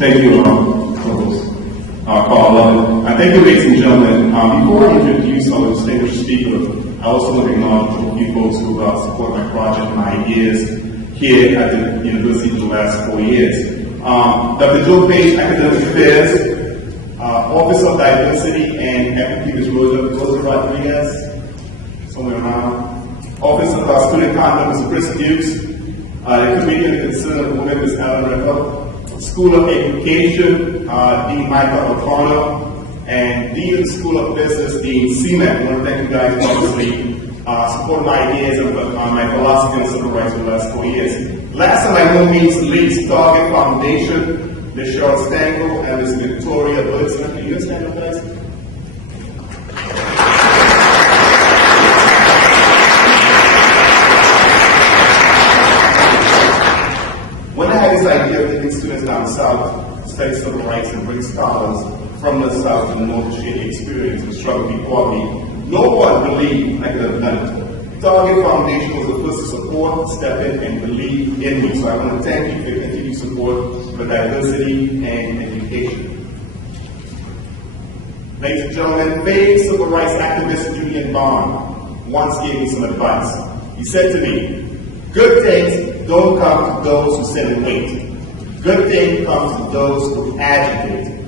Thank you, co-host Carl. And thank you, ladies and gentlemen. Before I introduce our distinguished speaker, I also want to acknowledge a few folks who support my project and my ideas here at the university for the last 4 years. Dr. Joe Page, Academic Affairs, Office of Diversity and Equity, Ms. Rosa Rodriguez, somewhere around. Office of Student Conduct, Mr. Chris Hughes, the Committee on the Concern of Women, Ms. Ellen Rickle, School of Education, Dean Michael O'Connor, and Dean of the School of Business, Dean Seaman. I want to thank you guys for obviously supporting my ideas and my philosophy on civil rights for the last 4 years. Last and by no means least, Target Foundation, Ms. Cheryl Stengel and Ms. Victoria Bergson. Can you stand up, guys? When I had this idea of taking students down south to study civil rights and bring scholars from the south to the north to share the experience of struggle with equality, no one believed I could have done it. Target Foundation was the first to support, step in, and believe in me. So I want to thank you for your continued support for diversity and education. Ladies and gentlemen, famous civil rights activist Julian Bond once gave me some advice. He said to me, "Good things don't come to those who sit and wait. Good things come to those who agitate."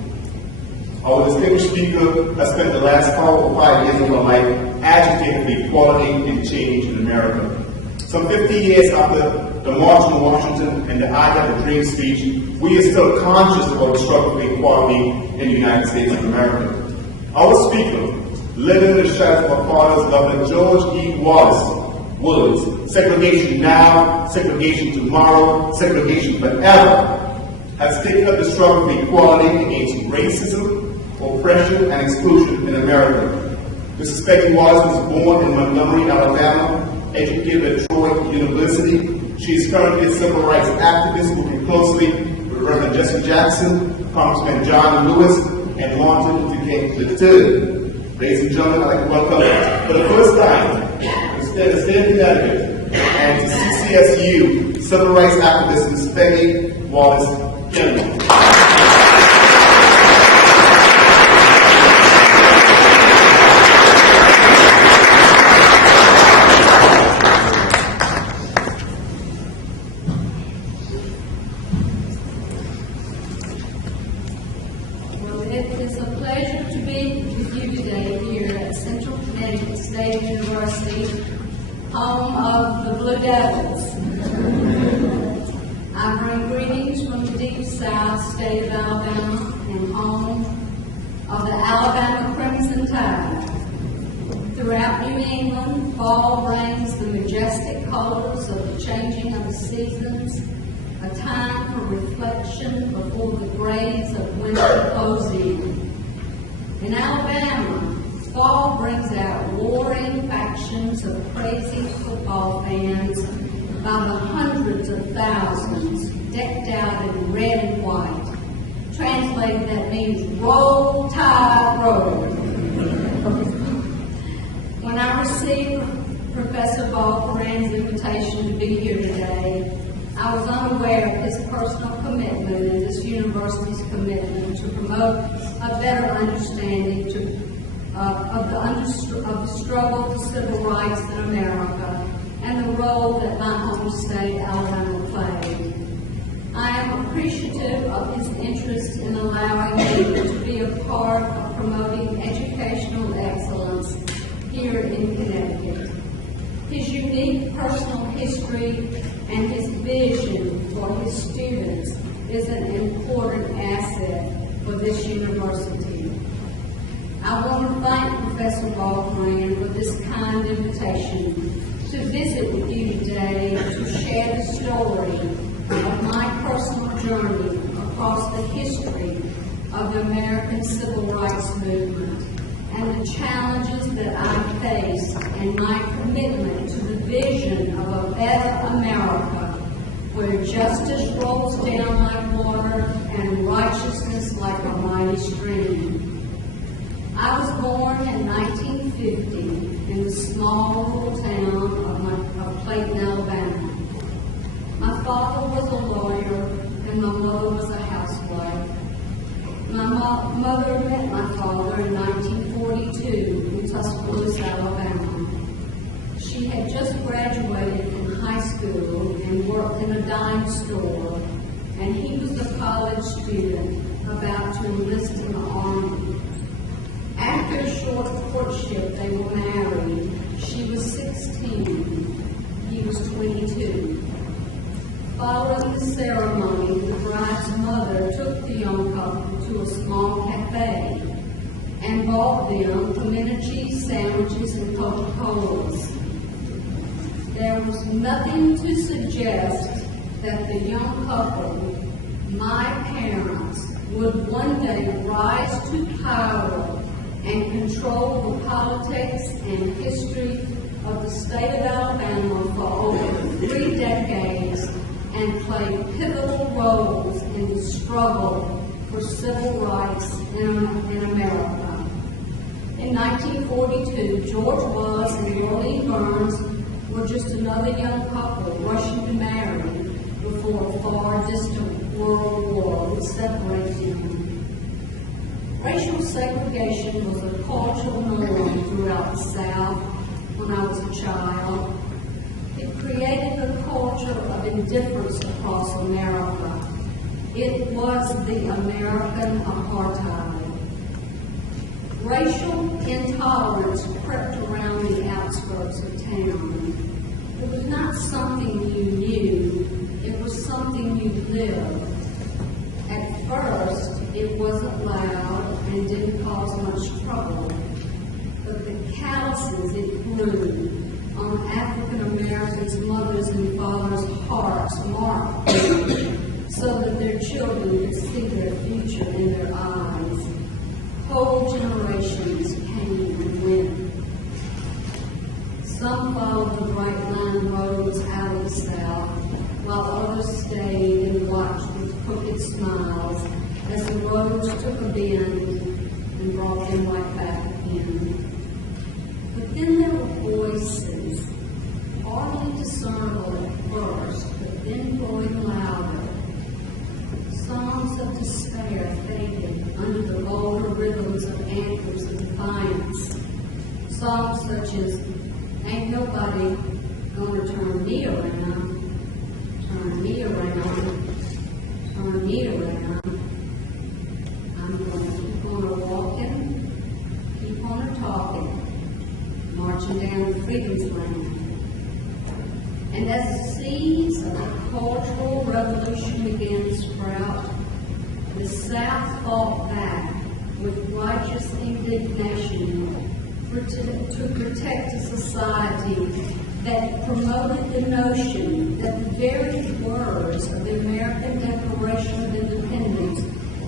Our distinguished speaker has spent the last 4 or 5 years of her life agitating for equality and change in America. Some 50 years after the March on Washington and the I Have a Dream speech, we are still conscious of our struggle for equality in the United States of America. Our speaker, living in the shadows of our fathers, Governor George E. Wallace, words, segregation now, segregation tomorrow, segregation forever, has taken up the struggle for equality against racism, oppression, and exclusion in America. Mrs. Peggy Wallace was born in Montgomery, Alabama, educated at Troy University. She is currently a civil rights activist working closely with Reverend Jesse Jackson, Congressman John Lewis, and Martin Luther King III. Ladies and gentlemen, I'd like to welcome for the first time to the state of Connecticut and to CCSU civil rights activist Ms. Peggy Wallace Kennedy. Home of the Blue Devils. I bring greetings from the deep south state of Alabama and home of the Alabama Crimson Tide. Throughout New England, fall brings the majestic colors of the changing of the seasons, a time for reflection before the graves of winter close in. In Alabama, fall brings out warring factions of crazy football fans by the hundreds of thousands decked out in red and white. Translated, that means roll, tide, roll. When I received Professor Balkaran's invitation to be here today, I was unaware of his personal commitment and this university's commitment to promote a better understanding of the struggle for civil rights in America and the role that my home state, Alabama, played. I am appreciative of his interest in allowing me to be a part of promoting educational excellence here in Connecticut. His unique personal history and his vision for his students is an important asset for this university. I want to thank Professor Balkaran for this kind invitation to visit with you today to share the story of my personal journey across the history of the American civil rights movement and the challenges that I face and my commitment to the vision of a better America where justice rolls down like water and righteousness like a mighty stream. I was born in 1950 in the small rural town of Clayton, Alabama. My father was a lawyer and my mother was a housewife. She had just graduated from high school and worked in a dime store, and he was a college student about to enlist in the Army. After a short courtship, they were married. She was 16. He was 22. Following the ceremony, the bride's mother took the young couple to a small cafe and bought them pimento cheese sandwiches and Coca-Colas. There was nothing to suggest that the young couple, my parents, would one day rise to power and control the politics and history of the state of Alabama for over 3 decades and play pivotal roles in the struggle for civil rights in America. In 1942, George Wallace and Dorleen Burns were just another young couple rushing to marry before a far distant world war would separate them. Racial segregation was a cultural norm throughout the South when I was a child. It created a culture of indifference across America. It was the American apartheid. Racial intolerance crept around the outskirts of town. It was not something you knew, it was something you lived. At first, it wasn't loud and didn't cause much trouble, but the calluses it grew on African Americans' mothers' and fathers' hearts marked them so that their children could see their future in their eyes. Whole generations came and went. Some followed the bright line roads out of the South, while others stayed and watched with crooked smiles as the roads took a bend and brought them right back again. But then there were voices, hardly discernible at first, but then growing louder. Songs of despair faded under the vulgar rhythms of anthems of defiance. Songs such as, "Ain't nobody gonna turn me around, turn me around, turn me around. I'm gonna keep on a-walking, keep on a-talking, marching down the freedom's land." And as the seeds of the cultural revolution began to sprout, the South fought back with righteous indignation to protect a society that promoted the notion that the very words of the American Declaration of Independence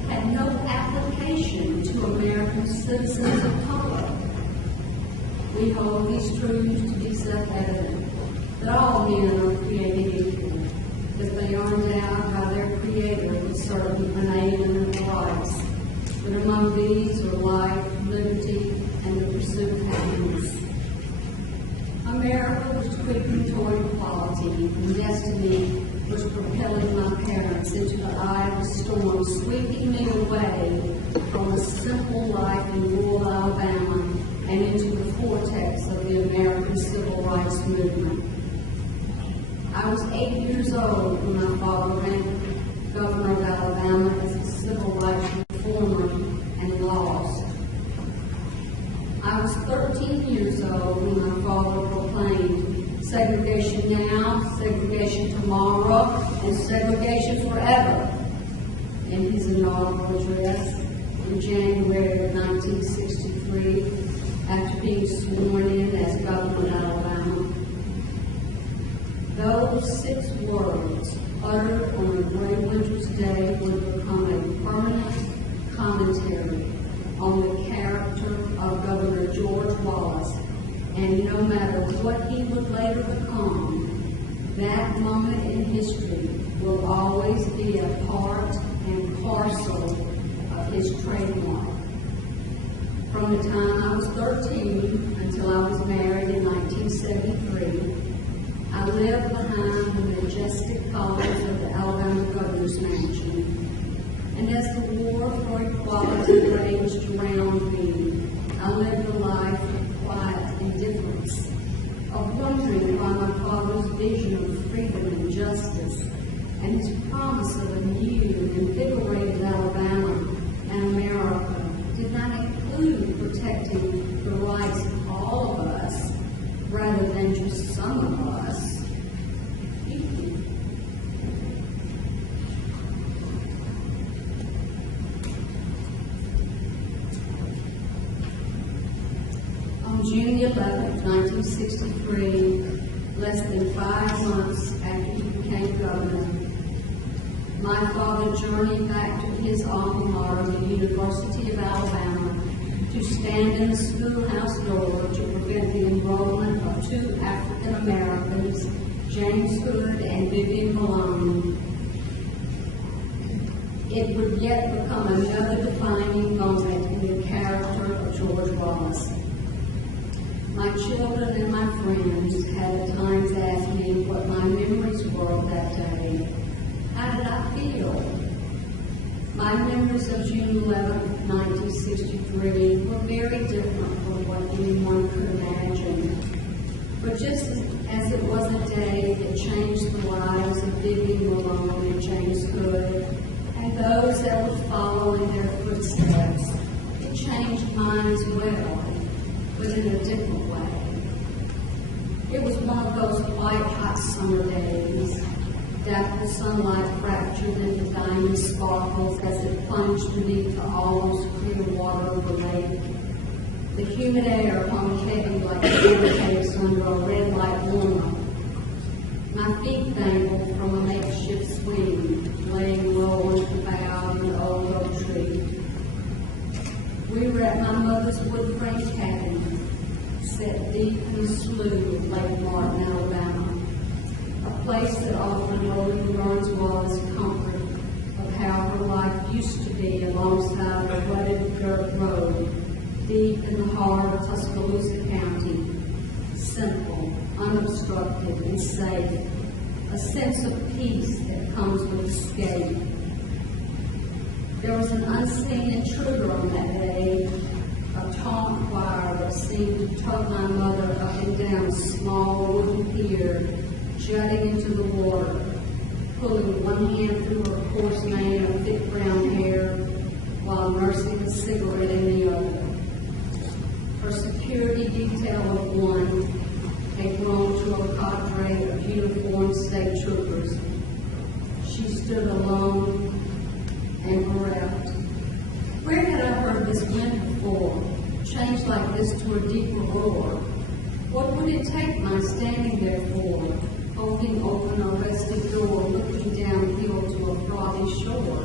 had no application to American citizens of color. We hold these truths to be self-evident, that all men are created equal, that they are endowed by their Creator with certain unalienable rights, that among these are life, liberty, and the pursuit of happiness. America was creeping toward equality, and destiny was propelling my parents into the eye of the storm, sweeping me away from a simple life in rural Alabama and into the vortex of the American Civil Rights Movement. I was 8 years old when my father ran for governor of Alabama as a civil rights reformer and lost. I was 13 years old when my father proclaimed segregation now, segregation tomorrow, and segregation forever in his inaugural address in January of 1963 after being sworn in as governor of Alabama. Those 6 words, uttered on a gray winter's day, would become a permanent commentary on the character of Governor George Wallace, and no matter what he would later become, that moment in history will always be a part and parcel of his trademark. From the time I was 13 until I was married in 1973, I lived behind the majestic columns of the Alabama Governor's Mansion. And as the war for equality raged around me, I lived a life of quiet indifference, of wondering vision of freedom and justice, and his promise of a new, invigorated Alabama and America did not include protecting the rights of all of us, rather than just some of us. On June 11, 1963, less than 5 months after he became governor, my father journeyed back to his alma mater, the University of Alabama, to stand in the schoolhouse door to prevent the enrollment of 2 African Americans, James Hood and Vivian Malone. It would yet become another defining moment in the character of George Wallace. My children and my friends had at times asked me what my memories were of that day. How did I feel? My memories of June 11, 1963 were very different from what anyone could imagine. But just as it was a day that changed the lives of Vivian Malone and James Hood, and those that would follow in their footsteps, it changed mine as well, but in a different way. It was one of those white, hot summer days. Dapple sunlight fractured into diamond sparkles as it plunged beneath the almost clear water of the lake. The humid air hung heavy like pancakes under a red light warmer. My feet dangled from a makeshift swing, laying low under the bough of an old oak tree. We were at my mother's wood frame cabin, set deep in the slough of Lake Martin, Alabama, a place that offered Logan Burns Wallace comfort of how her life used to be alongside a rutted dirt road, deep in the heart of Tuscaloosa County, simple, unobstructed, and safe, a sense of peace that comes with escape. There was an unseen intruder on that day, a taunt choir that seemed to tug my mother up and down a small wooden pier, jutting into the water, pulling one hand through her coarse mane of thick brown hair while nursing a cigarette in the other. Her security detail of one had grown to a cadre of uniformed state troopers. She stood alone and bereft. Where had I heard this wind before, changed like this to a deeper roar? What would it take my standing there for, holding open a rusted door, looking downhill to a frothy shore?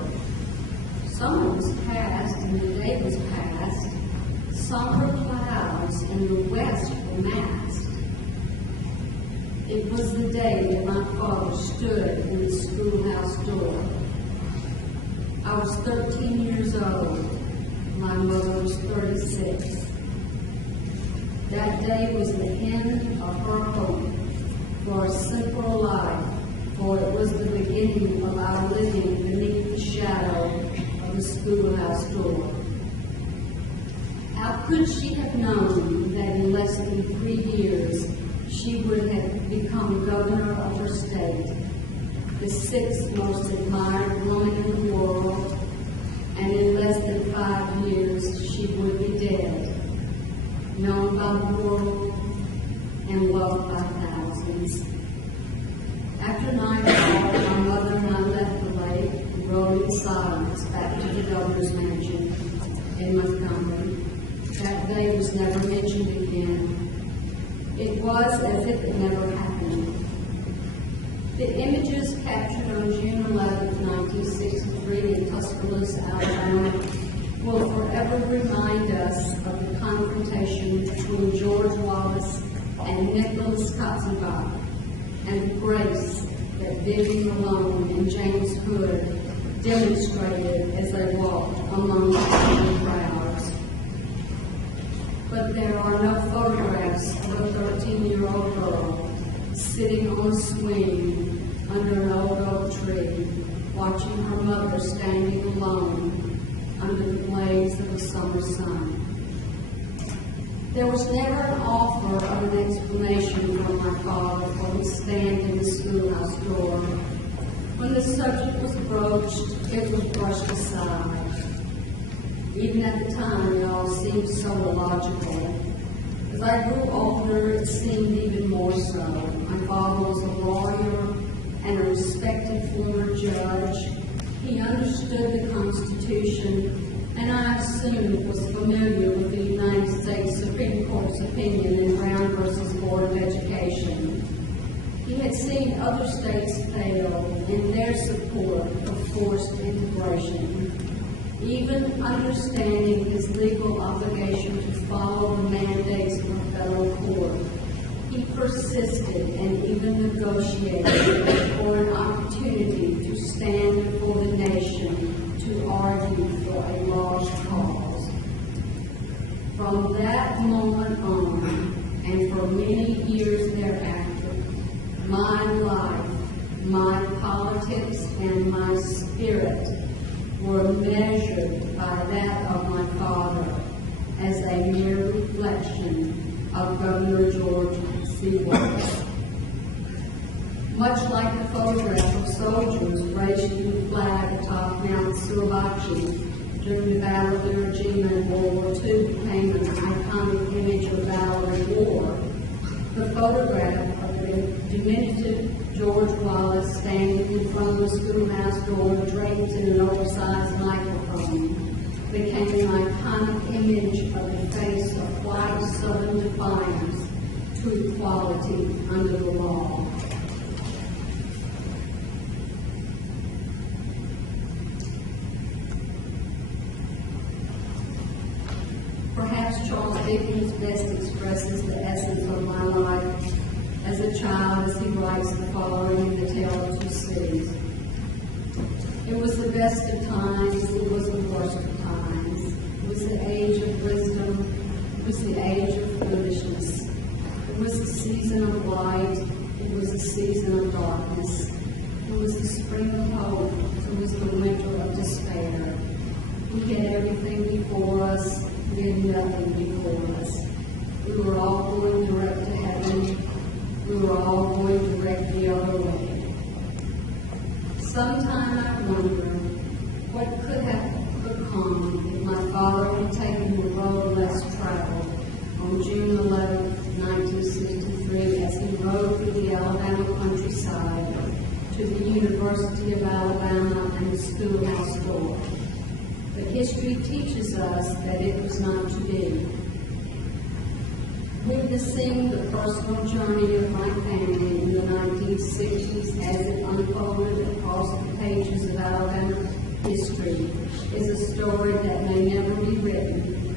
Summer was past and the day was past. Somber clouds in the west were massed. It was the day that my father stood in the schoolhouse door. I was 13 years old. My mother was 36. That day was the end of her hope for a simpler life, for it was the beginning of our living beneath the shadow of the schoolhouse door. How could she have known that in less than 3 years she would have become governor of her state, the 6th most admired woman in the world, and in less than 5 years she would be dead, known by the world and loved by thousands. After nightfall, my mother and I left the lake and rode in silence back to the governor's mansion in Montgomery. That day was never mentioned again. It was as if it never happened. The images captured on June 11, 1963 in Tuscaloosa, Alabama, will forever remind us of the confrontation between George Wallace and Nicholas Katzenbach, and the grace that Vivian Malone and James Hood demonstrated as they walked among the crowds. But there are no photographs of a 13-year-old girl sitting on a swing under an old oak tree, watching her mother standing alone under the blaze of the summer sun. There was never an offer of an explanation from my father for his stand in the schoolhouse door. When the subject was broached, it was brushed aside. Even at the time, it all seemed so illogical. As I grew older, it seemed even more so. My father was a lawyer and a respected former judge. He understood the Constitution, and I assumed was familiar with the United States Supreme Court's opinion in Brown v. Board of Education. He had seen other states fail in their support of forced integration. Even understanding his legal obligation to follow the mandates of a federal court, he persisted and even negotiated for an opportunity to stand before the nation to argue for a lost cause. From that moment on, and for many years thereafter, my life, my politics, and my spirit were measured by that of my father as a mere reflection of Governor George C. Wallace. Much like the photograph of soldiers raising the flag atop Mount Suribachi during the Battle of Iwo Jima in World War II became an iconic image of battle and war, the photograph of the diminutive George Wallace standing in front of the schoolhouse door draped in an oversized microphone became an iconic image of the face of white Southern defiance to equality under the law. Perhaps Charles Dickens best expresses the essence of my life as a child as he writes the following in The Tale of Two Cities. It was the best of times, it was the worst of times. It was the age of wisdom, it was the age of foolishness. It was the season of light, it was the season of darkness. It was the spring of hope, it was the winter of despair. We had everything before us, we had nothing before us. We were all going direct to heaven. We were all going direct the other way. Sometime I wonder what could have become if my father had taken the road less traveled on June 11, 1963, as he rode through the Alabama countryside to the University of Alabama and the schoolhouse door. But history teaches us that it was not to be. Witnessing the personal journey of my family in the 1960s as it unfolded across the pages of Alabama history is a story that may never be written.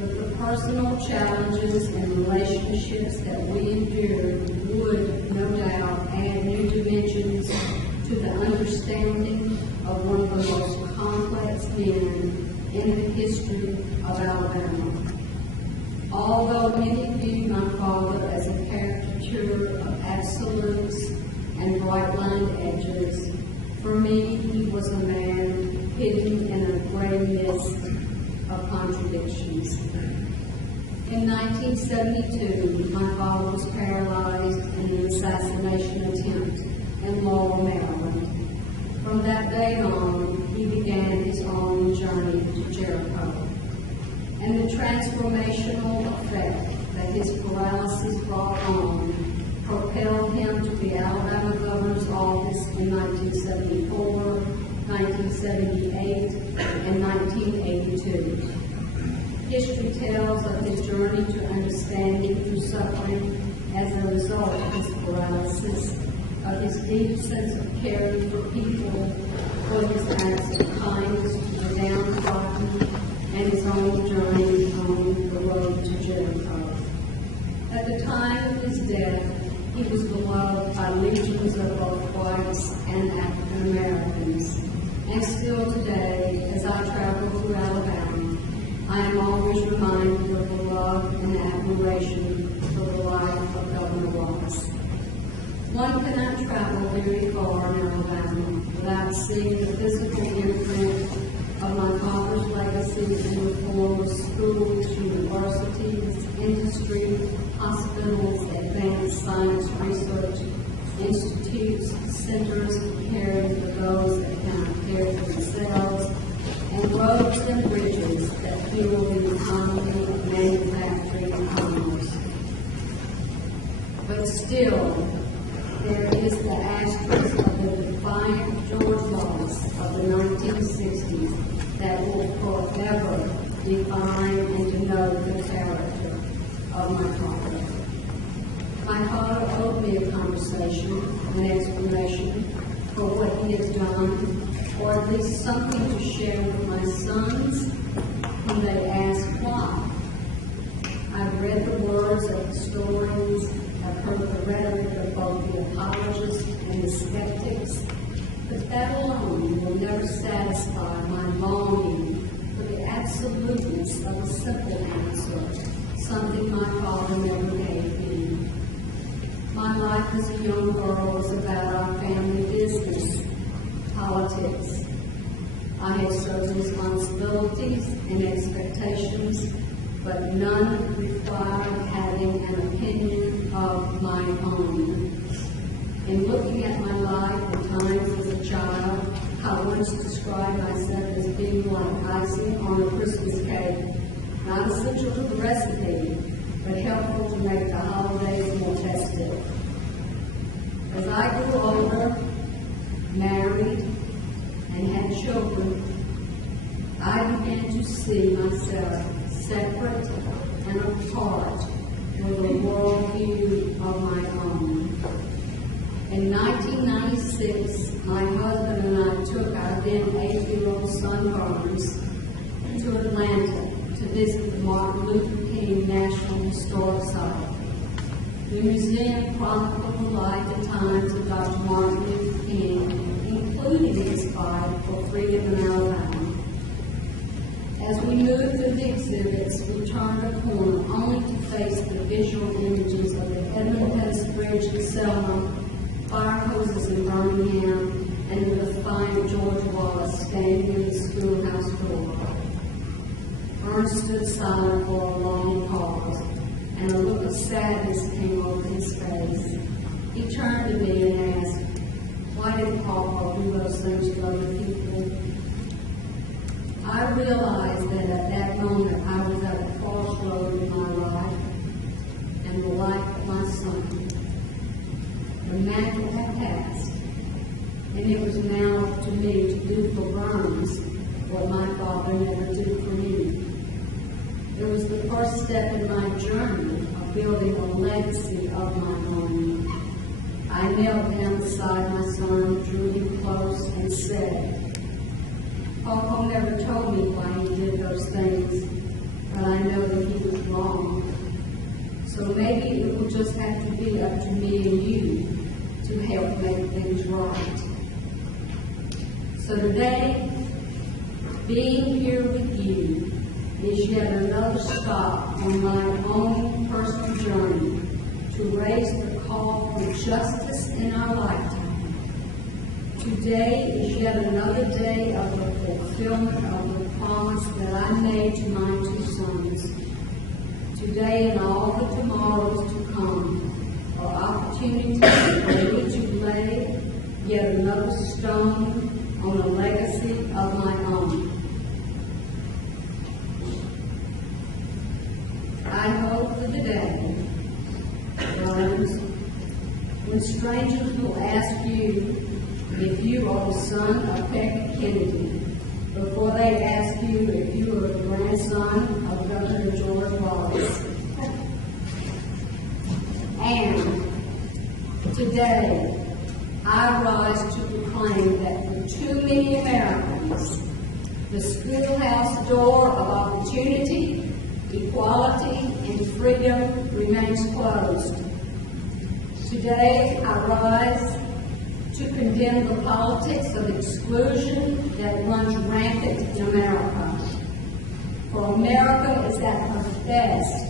But the personal challenges and relationships that we endured would, no doubt, add new dimensions to the understanding of one of the most complex men in the history of Alabama. Although many view my father as a caricature of absolutes and bright-lined edges, for me he was a man hidden in a gray mist of contradictions. In 1972, my father was paralyzed in an assassination attempt in Laurel, Maryland. From that day on, he began his own journey to Jericho. And the transformational effect that his paralysis brought on propelled him to the Alabama governor's office in 1974, 1978, and 1982. History tells of his journey to understanding through suffering as a result of his paralysis, of his deep sense of caring for people, for his acts of kindness to the downtrodden, and his own journey on the road to Jericho. At the time of his death, he was beloved by legions of both whites and African Americans. And still today, as I travel through Alabama, I am always reminded of the love and admiration for the life of Governor Wallace. One cannot travel very far in Alabama without seeing the physical imprint of my father's legacy in the form of schools, universities, industry, hospitals, advanced science research, institutes, centers for caring for those that cannot care for themselves, and roads and bridges that fuel the economy of manufacturing and commerce. But still, there is the asterisk of the defiant George Wallace of the 1960s that will forever define and denote the character of my father. My father owed me a conversation, an explanation for what he has done, or at least something to share with my sons when they ask why. I've read the words of historians, I've heard the rhetoric of both the apologists and the skeptics, but that alone will never satisfy my longing for the absoluteness of a simple answer, something my father never gave me. My life as a young girl was about our family business, politics. I had certain responsibilities and expectations, but none required having an opinion of my own. In looking at my life at times as a child, I once described myself as being like icing on a Christmas cake, not essential to the recipe, but helpful to make the holidays more festive. As I grew older, married, and had children, I began to see myself separate and apart with a worldview of my own. In 1996, my husband and I took our then 8-year-old son Burns to Atlanta to visit the Martin Luther King National Historic Site. The museum chronicled the life and times of Dr. Martin Luther King, including his fight for freedom in Alabama. As we moved through the exhibits, we turned a corner only to face the visual images of the Edmund Pettus Bridge in Selma, fire hoses in Birmingham, and the defiant George Wallace standing in the schoolhouse door. Burns stood silent for a long pause, and a look of sadness came over his face. He turned to me and asked, "Why did Papa do those things to other people?" I realized that at that moment I was at a crossroad in my life and the life of my son. The mantle had passed, and it was now up to me to do for Burns what my father never did for me. It was the first step in my journey of building a legacy of my own. I knelt down beside my son, drew him close, and said, "Papa never told me why he did those things, but I know that he was wrong. So maybe it will just have to be up to me and you to help make things right." So today, being here with you is yet another stop on my own personal journey to raise the call for justice in our lifetime. Today is yet another day of the fulfillment of the promise that I made to my two sons. Today and all the tomorrows to come are opportunities for me to lay yet another stone on a legacy of my own. I hope for the day, Burns, when strangers will ask you if you are the son of Peggy Kennedy, before they ask you if you are the grandson of Governor George Wallace. And today, I rise to proclaim that for too many Americans, the schoolhouse door of opportunity, equality, and freedom remains closed. Today, I rise to condemn the politics of exclusion that runs rampant in America. For America is at her best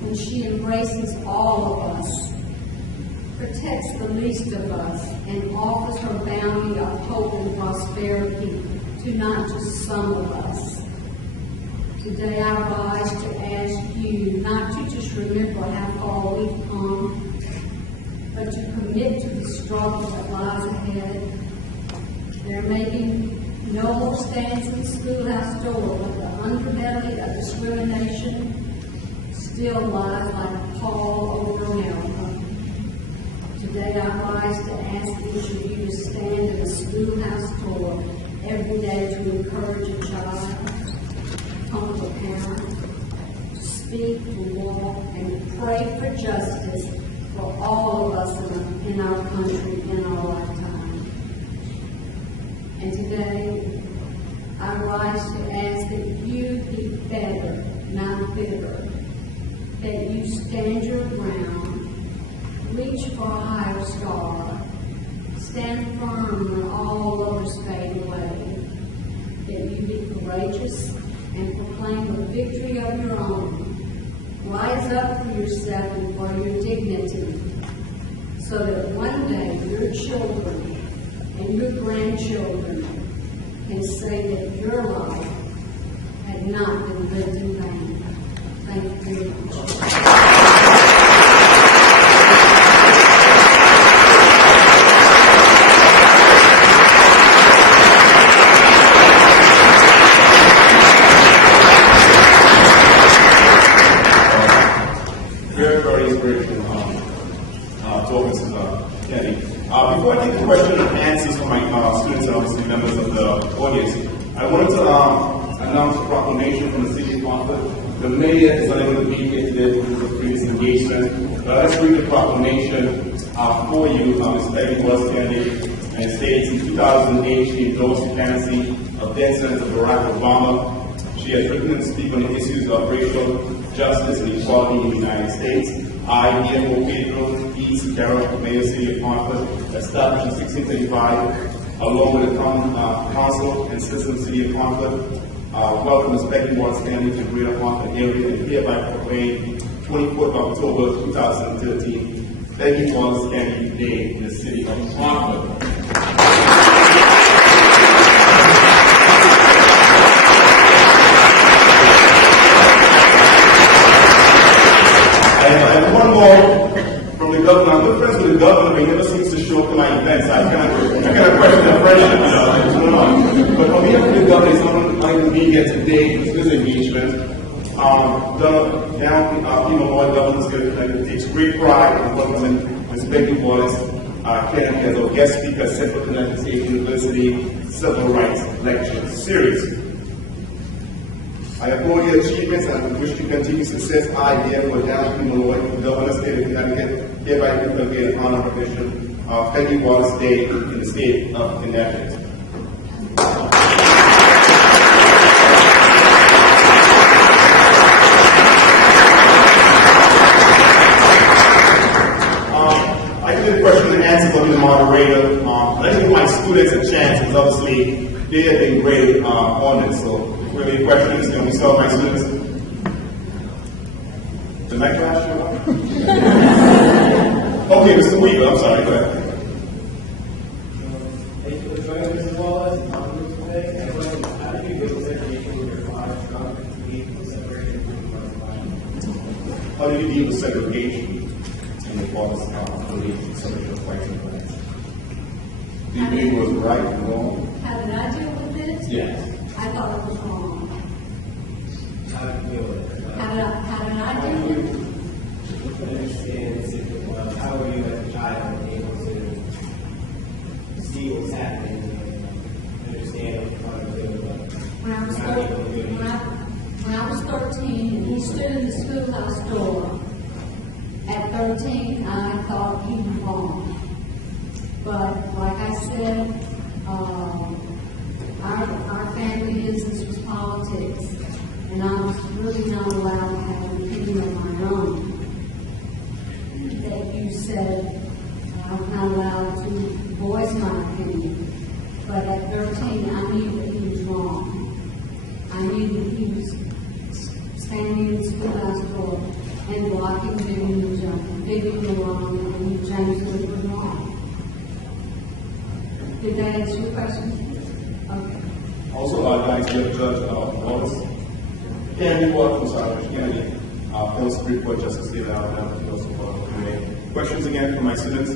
when she embraces all of us, protects the least of us, and offers her bounty of hope and prosperity to to not just some of us. Today I rise to ask you not to just remember how far we've come, but to commit to the struggle that lies ahead. They're making no more stands in the schoolhouse door, but the underbelly of discrimination still lies like a pall over America. Today I rise to ask each of you to stand in the schoolhouse door every day to encourage a child, comfort a parent, to speak, to walk, and to pray for justice for all of us in our country in our lifetime. And today I rise to ask that you be better, not bitter, that you stand your ground, reach for a higher star, stand firm when all others fade away, that you be courageous and proclaim a victory of your own. Rise up for yourself and for your dignity, so that one day your children and your grandchildren can say that your life had not been lived in vain. Thank you very much. Very inspirational talking to Kenny. Before I take the question and answers from my students and obviously members of the audience, I wanted to announce a proclamation from the city of Hartford. The mayor is unable to be here today because of previous engagement. But let's read the proclamation for you. Ms. Peggy Wallace candidate, and it states in 2008 she endorsed the candidacy of then Senator Barack Obama. She has written and speak on the issues of racial justice and equality in the United States. I, D.F.O. Pedro, East Carroll, Mayor City of Hartford, established in 1635, along with the Council and Citizen City of Hartford. Welcome Ms. Peggy Wallace candidate to the Greater Hartford area and hereby proclaim 24th of October 2013, Peggy Wallace candidate Day in the City of Hartford. And one more from the governor. I'm good friends with the governor, but he never seems to show up to my events. I kind of question the friendship, what's going on. But on behalf of the governor, he's not like to be here today for this engagement. The now female governor takes great pride in welcoming Ms. Peggy Wallace Kennedy as our guest speaker at Central Connecticut State University Civil Rights Lecture Series. I applaud your achievements and I wish you continued success. I, therefore, down from the Governor of the State of Connecticut, hereby convey the honor recognition of Peggy Wallace Day in the State of Connecticut. I did the question and answers of the moderator. Let's give my students a chance because obviously they have been graded on it. So really questions, can we solve my students? The next class show up? Okay, Mr. Weaver, I'm sorry, go ahead. Thank you for joining Mrs. Wallace and Congress today. And how do you deal with segregation with your father's struggle to lead the separation from life? How do you deal with segregation in the father's belief in social rights and rights? Do you believe it was right or wrong? How did I deal with this? Yes. I thought it was wrong. How do you deal with it? How did I How do do it? you understand the situation? How are you as a child able to see what's happening and understand what you're trying to do? When I was 13 and he stood in the schoolhouse door, at 13 I thought he was wrong. But like I said, our family business was politics, and I was really not allowed to have an opinion of my own. That you said I was not allowed to voice my opinion, but at 13 I knew that he was wrong. I knew that he was standing in the schoolhouse door and blocking Vivian along, and James was wrong. Did that answer your question? Okay. guys, we have Judge Wallace. Kennedy, welcome, Sergeant Kennedy. Fellow Supreme Court Justice David Alabama, fellow Supreme Court today. Questions again from my students?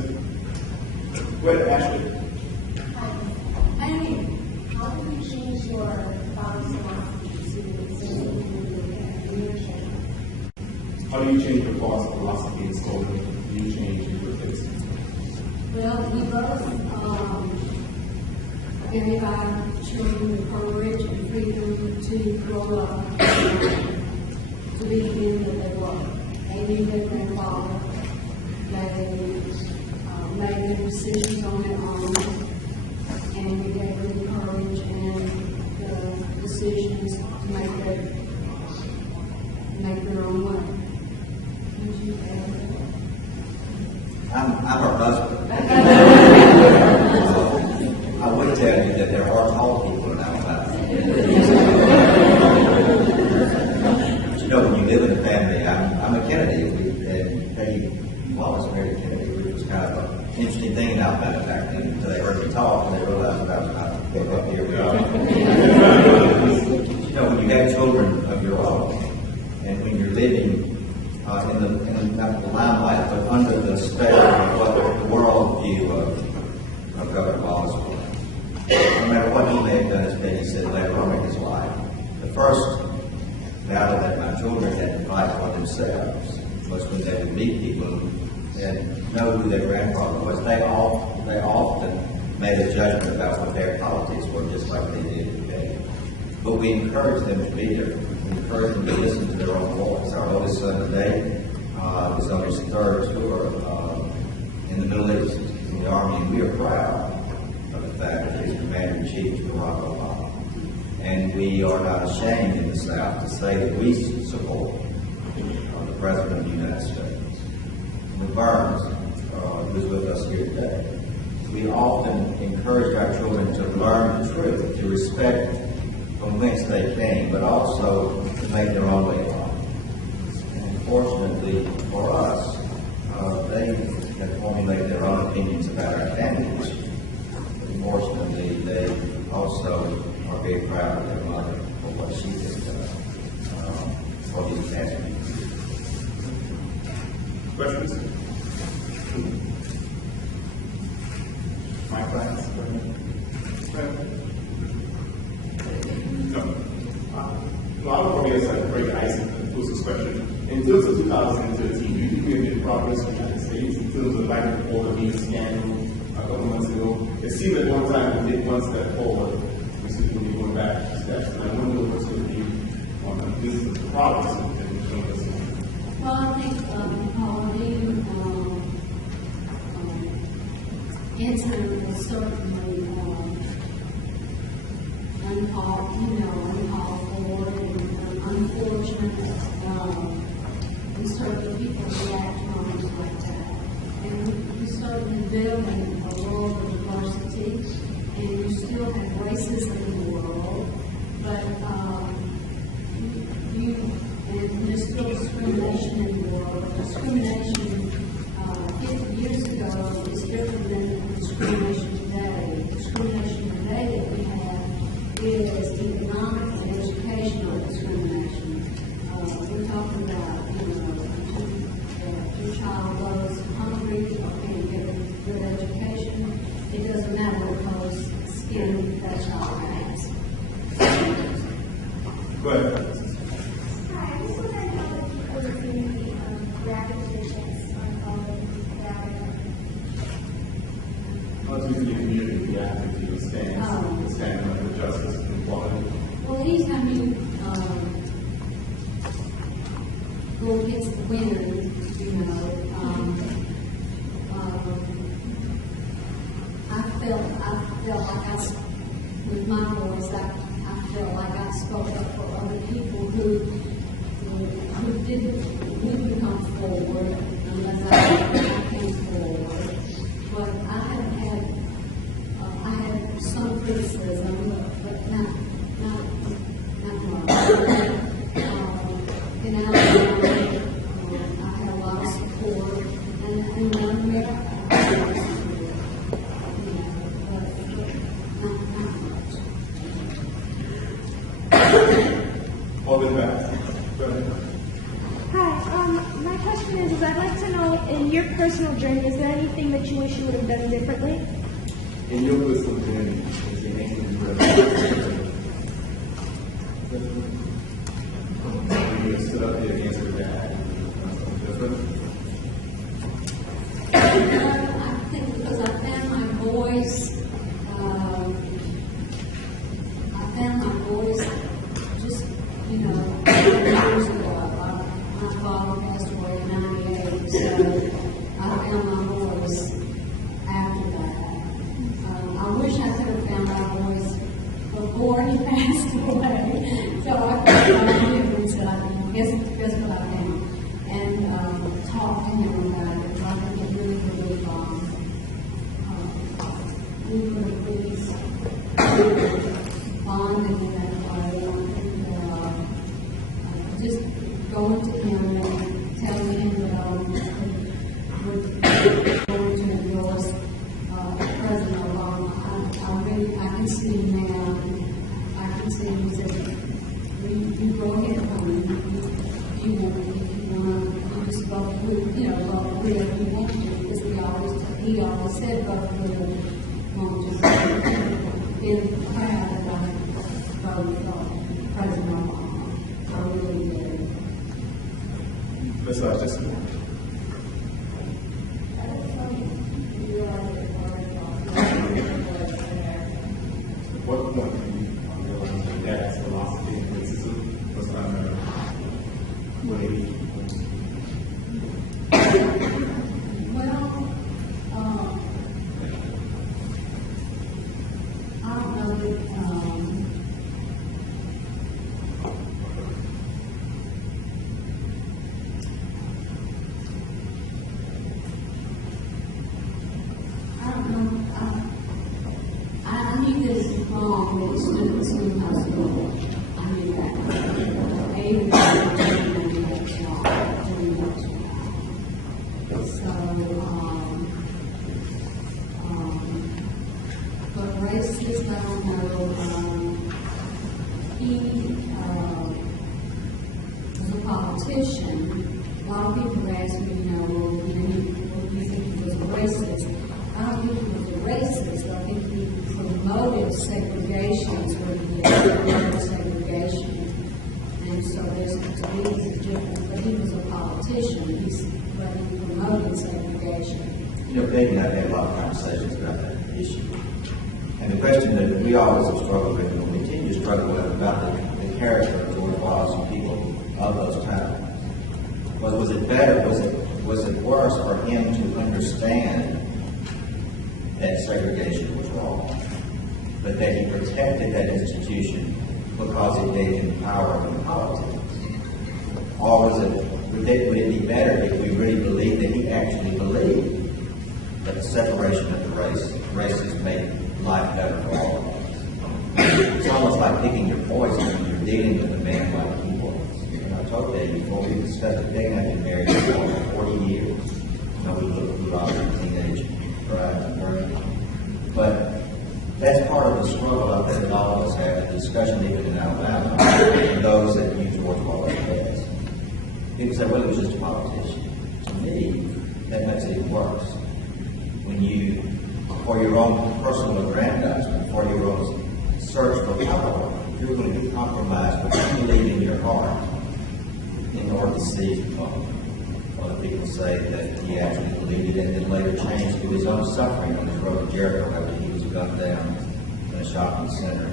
Go ahead, Ashley. Annie, how do you change your father's philosophy to leadership? How do you change your thoughts, philosophy, and soul? Do you change your kids? Well, we both gave our children the courage and freedom to grow up to be the men that they were. They knew their grandfather. They made their decisions on their own, and we gave them the courage and the decisions to make their own way. Would you add that? I'm her husband. I would tell you that there are tall people in Alabama. But you know, when you live in a family, I'm a Kennedy, and Peggy Wallace married a Kennedy, which was kind of an interesting thing in Alabama back then, until they heard me talk and they realized that I was about to pick up here. You know, when you have children of your own, and when you're living in the limelight, but under the spell of what the world view of Governor Wallace was. No matter what he may have done, as Peggy said later on in his life, the first battle that my children had to fight for themselves was when they would meet people and know who their grandfather was. They often made a judgment about what their politics were, just like they did today. But we encouraged them to be there. We encouraged them to listen to their own voice. Our oldest son today was on his third tour in the Middle East, in the Army, and we are proud of the fact that his Commander-in-Chief is Barack Obama. And we are not ashamed in the South to say that we support the President of the United States. And Burns, who's with us here today. We often encourage our children to learn the truth, to respect from whence they came, but also to make their own way of life. And fortunately for us, they have formulated their own opinions about our family history. Fortunately, they also are very proud of their mother for what she has done for these past few years. Questions? My class? No. No, I would probably ask a very nice and inclusive question. In terms of 2013, do you think we have made progress in the United States in terms of like the Florida media scandal a couple months ago? It seemed at one time we did one step forward. We seem to be going back steps. And I wonder what's going to be on this is the progress in this. Well, I think Halloween incident was certainly uncalled for and unfortunate. And certainly people react to things like that. And we certainly live in a world of diversity, and you still have racism in the world, but and there's still discrimination in the world. Discrimination 50 years ago is different than discrimination today. Discrimination today that we have is economic and educational discrimination. We're talking about, your child goes hungry or can't get a good education. It doesn't matter what color skin that child has. Go ahead. Hi, I just want to know if people are doing the rapid visits on all of that. How do you community reacting to your stand up for justice and equality? Well, anytime you go against the wind, I felt like with my voice, I felt like I spoke up for other people who wouldn't come forward unless I came forward. But I had some criticism, but not much. In Alabama, I had a lot of support, and America. personal journey, is there anything that you wish you would have done differently? In your personal journey, is there anything you would have you would stood up here and answered that? I think because I found my voice, just, years ago. My father passed away in 98, so I found my voice after that. I wish I could have found my voice before he passed away, so I could have found him and said, guess what I found, and talked to him about it. So I think it really would have bonded in that way. Just going to him and telling him that I would going to endorse President Obama. I can see him now. I can see him. He said, "You go ahead, honey. You want just vote with, vote with if you want to." Because he always said vote with, won't just been proud that I voted for President Obama. I really did. Ms. Jessica. What point do you realize that that's philosophy and criticism was not a way? Well, I don't know that, I knew this was wrong with students in high school. I knew that. Even but racist, I don't know. He was a politician. A lot of people ask me, what do you think he was a racist? I don't think he was a racist. I think he promoted segregation, is what he did. Promoted segregation. And so there's a difference. But he was a politician. But he promoted segregation. Peggy and I have had a lot of conversations about that issue. And the question that we always have struggled with, and we continue to struggle with, about the character of George Wallace and people of those times. Was it better, was it worse for him to understand that segregation was wrong, but that he protected that institution because it gave him power in politics? Or would it be better if we really believed that he actually believed that the separation of the races made life better for all of us? It's almost like picking your poison when you're dealing with a man like he was. And I told you before we discussed it, Peggy and I have been married for over 40 years. We lost our teenage bride and birth. But that's part of the struggle I think that all of us have, the discussion even in Alabama, and those that use George Wallace as. People say, well, he was just a politician. To me, that makes it worse. When you, for your own personal aggrandizement, for your own search for power, you're going to be compromised what you believe in your heart in order to seize the power. Other people say that he actually believed it and then later changed through his own suffering on his road to Jericho after he was gunned down in a shopping center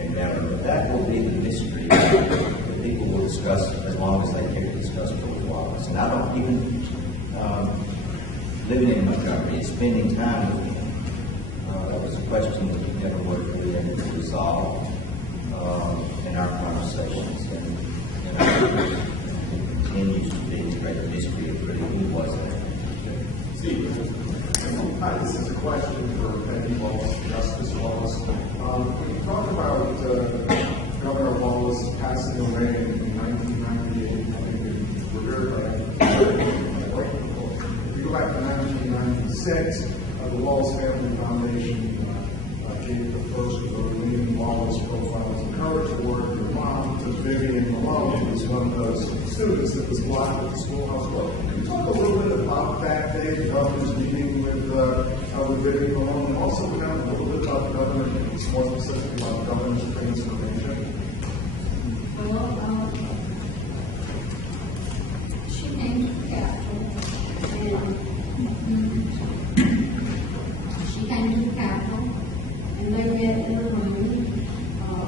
in Denver. But that will be the mystery that people will discuss as long as they care to discuss George Wallace. And I don't even, living in Montgomery and spending time with him, that was a question that we never were really able to resolve in our conversations. And it continues to be the great mystery of really who was there. Steve, hi, this is a question for Peggy Wallace, Justice Wallace. When you talk about Governor Wallace passing away in 1998, I think we're very glad. If you go back to 1996, the Wallace Family Foundation gave the first of the leading Wallace profiles of courage award to your mom, to Vivian Malone, who was one of those students that was blocked at the schoolhouse book. Can you talk a little bit about that day, the governor's meeting with Vivian Malone, and also a little bit about the governor, more specifically about the governor's transformation? Well, she came to the Capitol, and they met in a room.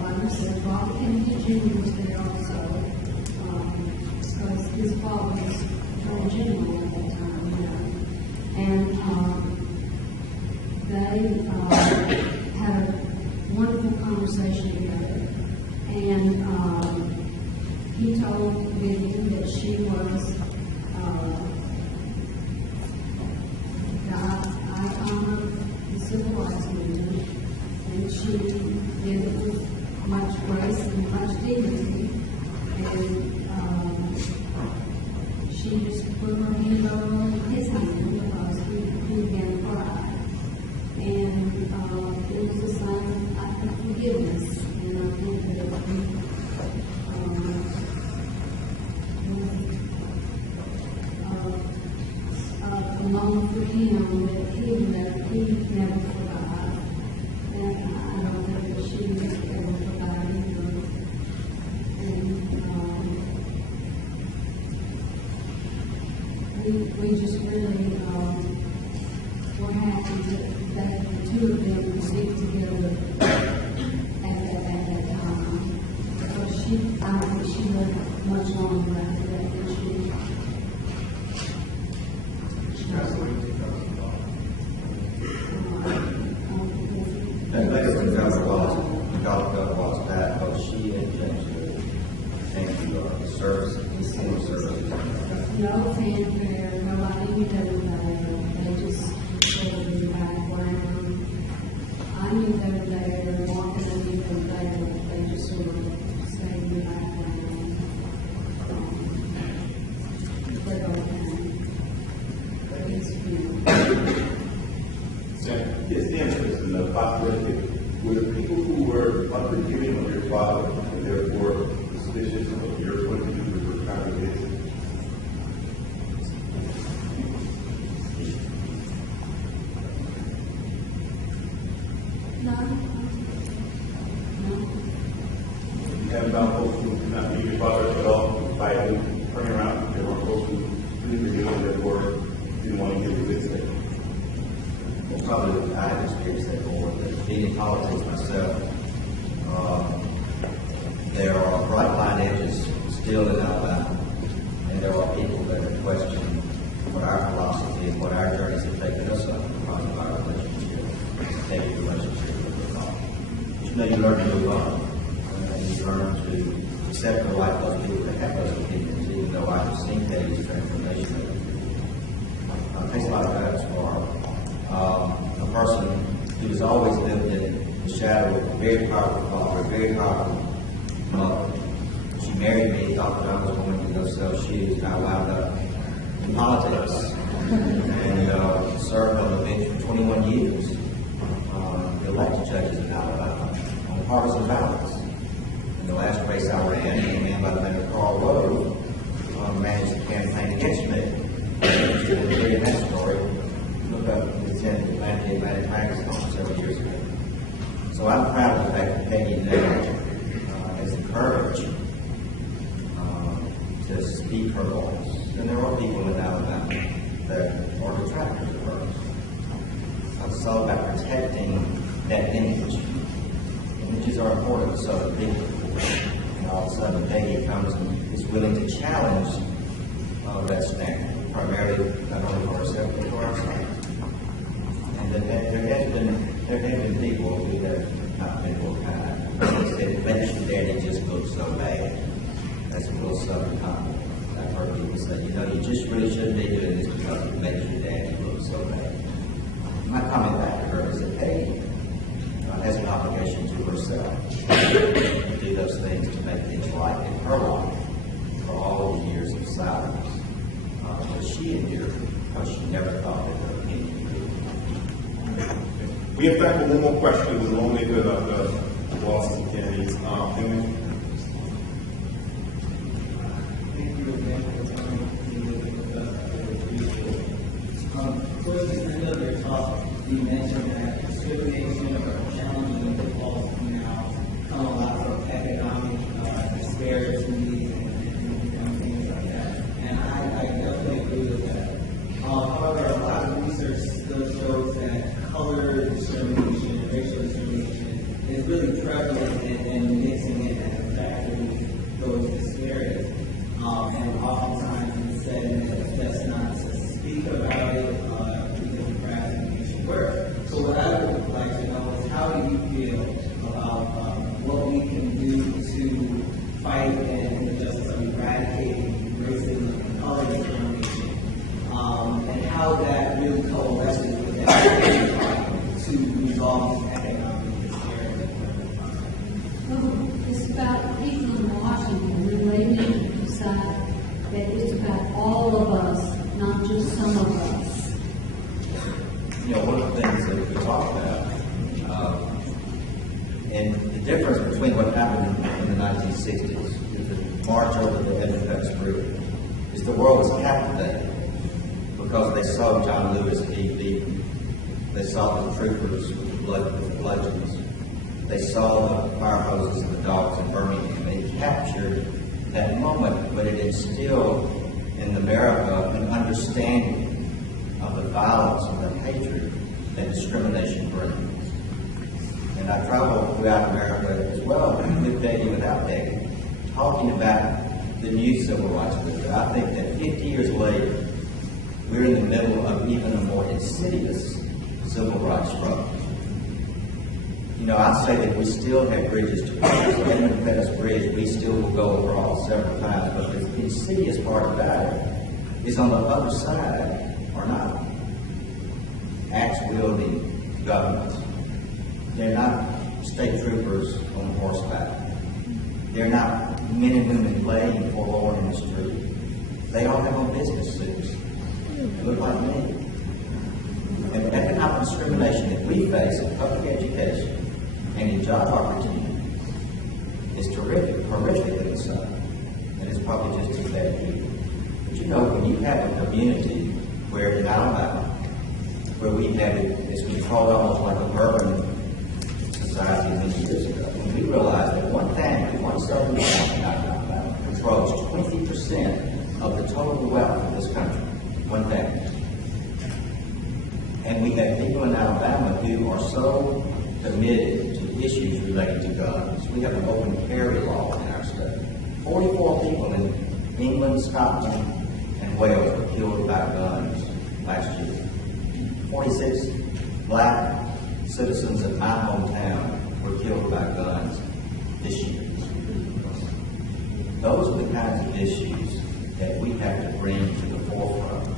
Like I said, Robert Kennedy Jr. was there also, because his father was Attorney General at that time, you know. And they had a wonderful conversation together. And he told Vivian that she was the icon of the civil rights movement, and she did it with much grace and much dignity. And she just put her hand over his hand because he began to cry. And it was a sign of forgiveness. And I think that along for him that he never forgot. And I don't think that she ever forgot either. And we just really were happy that the two of them could stick together at that time. Because I don't think she lived much longer after that than she. And later when Governor Wallace died, both she and James thank you for the services, the civil services. No fanfare, nobody knew they were there. They just stood in the background. I knew they were there, walking and knew they were there, but they just sort of stayed in the background. But it's Yes, the interest in the possibility. Were the people who were unforgiving of your father and therefore suspicious of your point of view with your congregation? No. You have about folks who do not believe your father at all, by turning around. There were folks who didn't believe him, therefore didn't want to give you this thing. Well, probably I've experienced that more. Being in politics myself, there are bright line edges still in Alabama, and there are people that are questioning what our philosophy and what our journeys have taken us on because of our relationship, daily relationship with the God. But you know, you learn to move on, and you learn to accept and like those people that have those opinions, even though I have seen Peggy's transformation. It takes a lot of guts for a person who has always lived in the shadow of a very powerful father, a very powerful mother. She married me, thought that I was going to go sell shoes, and I wound up in politics and served on the bench for 21 years, elected judges in Alabama on partisan ballots. In the last race I ran, a man by the name of Carl Rove managed to campaign against me. In that story, look up it's in Atlantic Magazine several years ago. So I'm proud of the fact that Peggy now has the courage to speak her voice. And there are people in Alabama that are detractors of hers. It's all about protecting that image. Images are important to Southern people. And all of a sudden Peggy comes and is willing to challenge that standard, primarily not only for herself but for our son. And there have been people who have not been more kind. They said, it makes your daddy just look so bad. That's a little Southern compliment. I've heard people say, you just really shouldn't be doing this because it makes your daddy look so bad. My comment back to her is that Peggy has an obligation to herself to do those things to make things right in her life for all those years of silence. But she endured because she never thought that her opinion would be. We have time for one more question. It was only good of Wallace and Kennedy's. Henry? Thank you again for coming with us. I really appreciate it. Towards the end of your talk, you mentioned that discrimination or challenging the laws now come a lot from economic disparities and things like that. And I definitely agree with that. However, a lot of research still shows that color discrimination and racial discrimination is really prevalent and mixing it and factoring those disparities. And oftentimes it's said that that's not to speak about it because perhaps it makes you work. So what I would like to know is how do you feel about what we can do to fight and injustice of eradicating racism and color discrimination, and how that really coalesces with that to resolve these economic disparities. It's about people in Washington, and they need to decide that it's about all of us, not just some of us. You know, one of the things that we talk about, and the difference between what happened in the 1960s, with the march over the Independence Bridge, is the world was captivated because they saw John Lewis being beaten. They saw the troopers with bludgeons. They saw the fire hoses and the dogs in Birmingham. They captured that moment, but it instilled in America an understanding of the violence and the hatred that discrimination brings. And I travel throughout America as well, with Peggy and without Peggy, talking about the new civil rights movement. I think that 50 years later, we're in the middle of even a more insidious civil rights struggle. You know, I say that we still have bridges to cross. The Independence Bridge, we still will go across several times, but the insidious part about it is on the other side are not axe-wielding governments. They're not state troopers on horseback. They're not men and women laying forlorn in the street. They all have on business suits. They look like me. And the economic discrimination that we face in public education and in job opportunities is terrific, horrifically so. And it's probably just as bad here. But you know, when you have a community where in Alabama, where we have it's controlled almost like a urban society many years ago, when we realized that one family, one southern family in Alabama controls 20% of the total wealth of this country. One family. And we have people in Alabama who are so committed to issues related to guns. We have an open carry law in our state. 44 people in England, Scotland, and Wales were killed by guns last year. 46 black citizens of my hometown were killed by guns this year. Those are the kinds of issues that we have to bring to the forefront.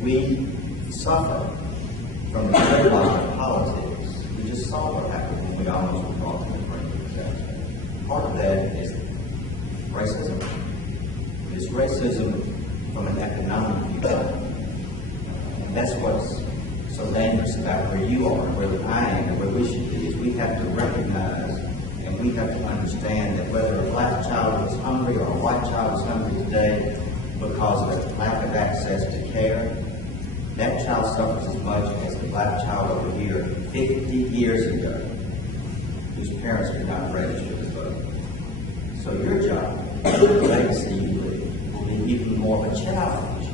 We suffer from the gridlock of politics. We just saw what happened when we almost were brought to the brink of disaster. Part of that is racism. It's racism from an economic viewpoint. And that's what's so dangerous about where you are, where I am, and where we should be, is we have to recognize and we have to understand that whether a black child is hungry or a white child is hungry today because of the lack of access to care, that child suffers as much as the black child over here 50 years ago, whose parents could not register to vote. So your job, the legacy you leave, will be even more of a challenge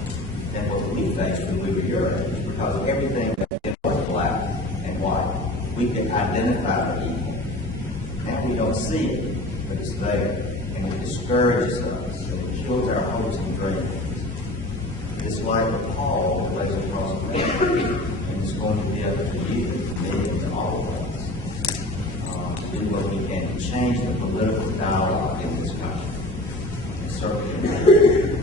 than what we faced when we were your age, because everything that was black and white, we can identify the evil. Now we don't see it, but it's there, and it discourages us, and it kills our hopes and dreams. It's like a call that lays across the land, and it's going to be up to you, to me, and to all of us to do what we can to change the political dialogue in this country. And certainly